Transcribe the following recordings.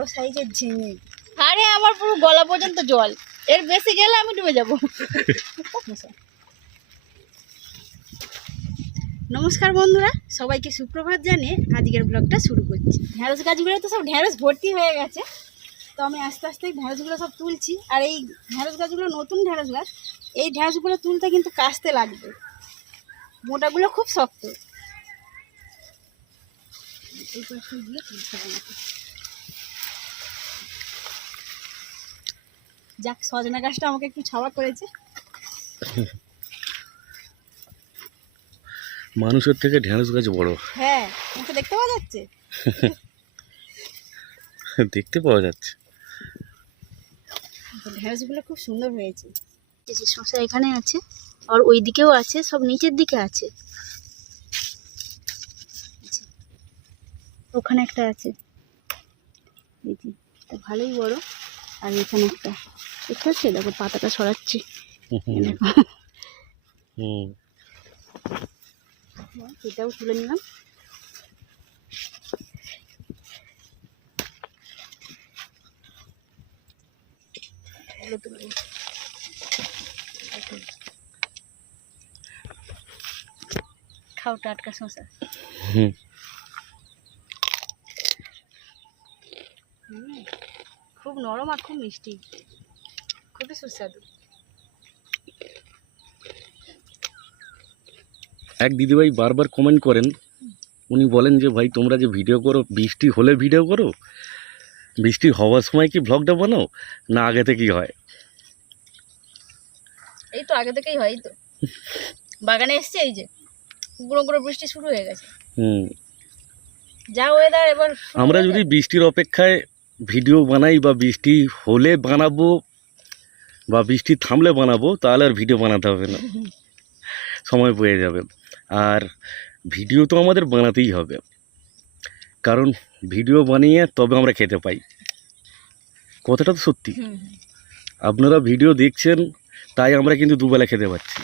বড় সাইজের ঝিঙে। আরে আমার পুরো গলা পর্যন্ত জল, এর বেশি গেলে আমি ডুবে যাব। নমস্কার বন্ধুরা, সবাইকে সুপ্রভাত জানিয়ে আজকের ব্লগটা শুরু করছি। ঢ্যাঁড়স গাছগুলো তো সব ঢ্যাঁড়স ভর্তি হয়ে গেছে, তো আমি আস্তে আস্তে ঢ্যাঁড়সগুলো সব তুলছি। আর এই ঢ্যাঁড়স গাছগুলো নতুন ঢ্যাঁড়স গাছ, এই ঢ্যাঁড়সগুলো তুলতে কিন্তু কাস্তে লাগবে, মোটাগুলো খুব শক্ত। এই পাশে গিয়ে তুলতে হবে। যাক, সজনা গাছটা আমাকে একটু ছাওয়া করেছে। মানুষের থেকে ঢেঁড়স গাছ বড়। হ্যাঁ, আমাকে দেখতে পাওয়া যাচ্ছে। দেখতে পাওয়া যাচ্ছে। ঢেঁড়সগুলো খুব সুন্দর হয়েছে। শসা এখানে আছে, আর ওই দিকেও আছে, সব নিচের দিকে আছে। ওখানে একটা আছে, এই যে ভালোই বড়। আর এখানে একটা দেখতে পাচ্ছি, দেখো পাতাটা ছড়াচ্ছে। এটাও তুলে নিলাম। খাও টাটকা শসা। খুব নরম আর খুব মিষ্টি, খুবই সুস্বাদু। এক দিদিভাই বারবার কমেন্ট করেন, উনি বলেন যে ভাই তোমরা যে ভিডিও করো, বৃষ্টি হলে ভিডিও করো, বৃষ্টি হওয়ার সময় কি ব্লগটা বানাও, না আগে থেকেই হয়? এই তো আগে থেকেই হয়। তো বাগানে এসছে, এই যে গুঁড়ো গুঁড়ো বৃষ্টি শুরু হয়ে গেছে। যা ওয়েদার এবার। আমরা যদি বৃষ্টির অপেক্ষায় ভিডিও বানাই, বা বৃষ্টি হলে বানাবো, বা বৃষ্টি থামলে বানাবো, তাহলে আর ভিডিও বানাতে হবে না, সময় পেয়ে যাবে। আর ভিডিও তো আমাদের বানাতেই হবে, কারণ ভিডিও বানিয়ে তবে আমরা খেতে পাই। কথাটা তো সত্যি। আপনারা ভিডিও দেখছেন, তাই আমরা কিন্তু দুবেলা খেতে পাচ্ছি।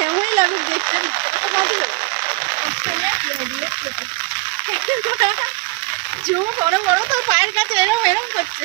যেমনই লাগুক দেখতে বড় বড়, তো পায়ের কাছে এরম এরম করছে।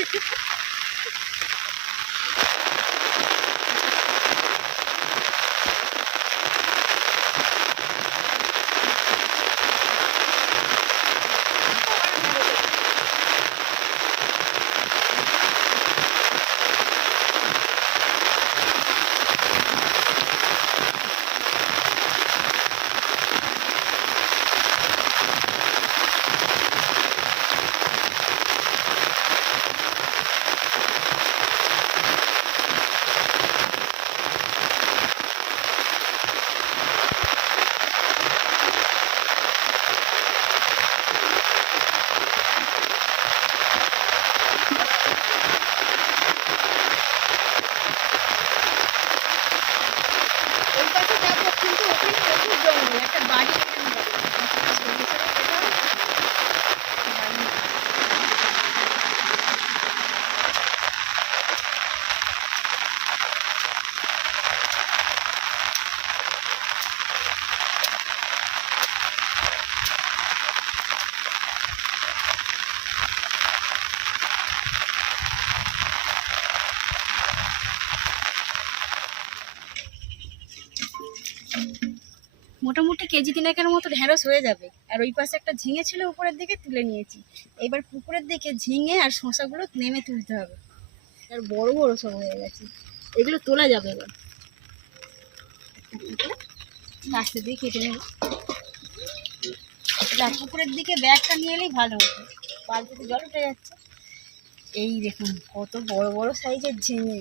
মোটামুটি কেজি 3 মতো ঢেঁড়স হয়ে যাবে। আর ওই পাশে একটা ঝিঙে ছিল, উপরের দিকে তুলে নিয়েছি। এবার পুকুরের দিকে ঝিঙে আর শসাগুলো নেমে তুলতে হবে। আর বড় বড় সব হয়ে গেছে, এগুলো তোলা যাবে। এবার আস্তে দিয়ে কেটে নেব। পুকুরের দিকে ব্যাগটা নিয়ে এলেই ভালো হতো, বালতিতে জল উঠে যাচ্ছে। এই দেখুন কত বড় বড় সাইজের ঝিঙে।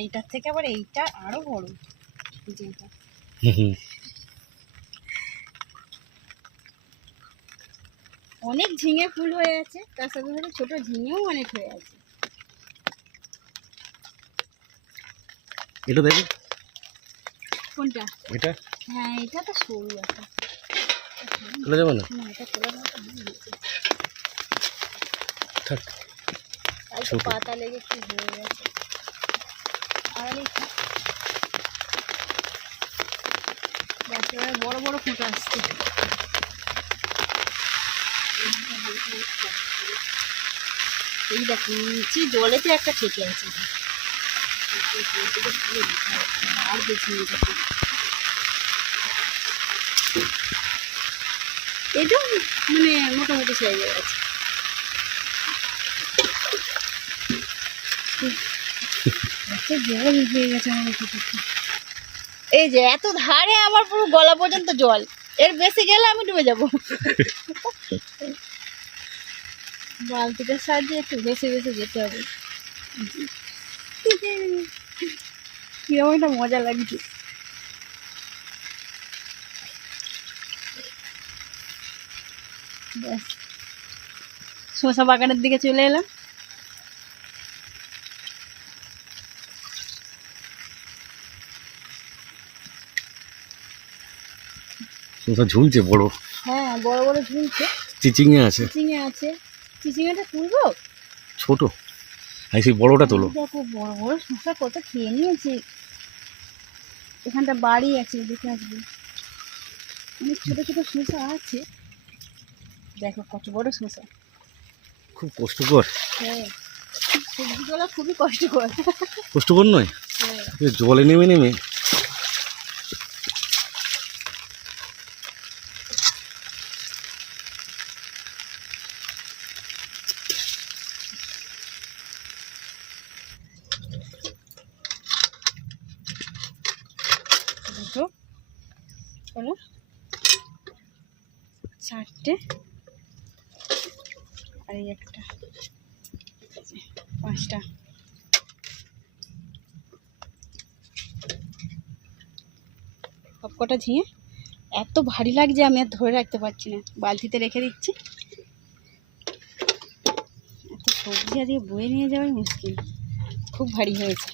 এইটার থেকে আবার এইটা আরো বড়, এই যে এটা। অনেক ঝিঙে ফুল হয়ে আছে, তার সাথে সাথে ছোট ঝিঙেও অনেক হয়ে আছে। এটা দেখো, কোনটা? এটা হ্যাঁ, এটা তো সরু আছে। খোলা যাবে না? না, এটা খোলা যাবে না। থাক। তাই তো ছোট। পাতা লেগে কি হয়ে গেছে। আর একেবারে বড় বড় ফোঁটা আসছে। এই দেখো নিচে জলেতে একটা ঠেকে আছে। আর দেখি এটা মানে মোটামুটি সাইজের আছে। জল হয়ে গেছে আমার পুকুরটা। এই যে এত ধারে আমার পুরো গলা পর্যন্ত জল, এর বেশি গেলে আমি ডুবে যাব। বালতিটার সাহায্যে একটু বেশি বেশি যেতে হবে। কিরকম একটা মজা লাগছে। ব্যাস, শসা বাগানের দিকে চলে এলাম। শসা ঝুলছে বড়, হ্যাঁ, বড় বড় ঝুলছে। চিচিঙে আছে, চিচিঙে আছে। চিচিঙেটা তুলবো? ছোট। আর সেই বড়টা তোলো। দেখো বড় বড় শসা কত খেয়ে নিয়েছে। এখানটা বাড়ি আছে, দেখে আসবে। অনেক ছোট ছোট শসা আছে। দেখো কত বড় শসা। খুব কষ্টকর। হ্যাঁ, সবজি তোলা খুবই কষ্টকর। কষ্টকর নয়? হ্যাঁ, এ জলে নেমে নেমে দুটো হলো, চারটে, আর এই একটা, পাঁচটা। সবকটা ঝিঙে এত ভারী লাগছে, আমি আর ধরে রাখতে পারছি না, বালতিতে রেখে দিচ্ছি। এত সবজি আজকে বয়ে নিয়ে যাওয়াই মুশকিল, খুব ভারী হয়েছে।